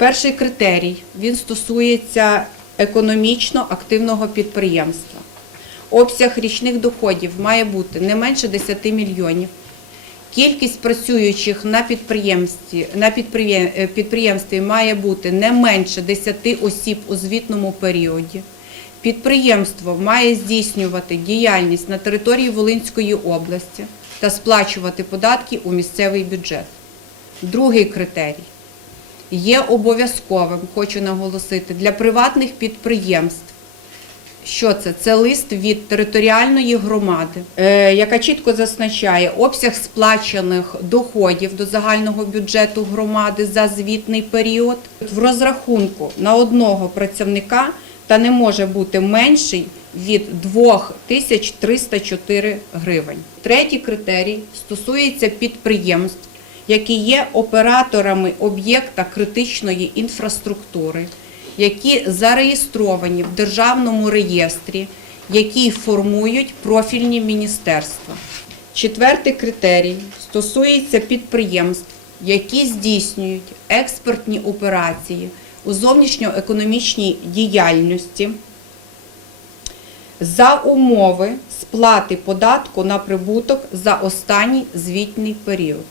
Перший критерій він стосується економічно активного підприємства. Обсяг річних доходів має бути не менше 10 мільйонів. Кількість працюючих на підприємстві, на е, підприємстві має бути не менше 10 осіб у звітному періоді. Підприємство має здійснювати діяльність на території Волинської області та сплачувати податки у місцевий бюджет. Другий критерій є обов'язковим, хочу наголосити, для приватних підприємств. Що це? Це лист від територіальної громади, е, яка чітко зазначає обсяг сплачених доходів до загального бюджету громади за звітний період в розрахунку на одного працівника та не може бути менший від 2304 гривень. Третій критерій стосується підприємств, які є операторами об'єкта критичної інфраструктури, які зареєстровані в державному реєстрі, які формують профільні міністерства. Четвертий критерій стосується підприємств, які здійснюють експортні операції у зовнішньоекономічній діяльності за умови сплати податку на прибуток за останній звітний період.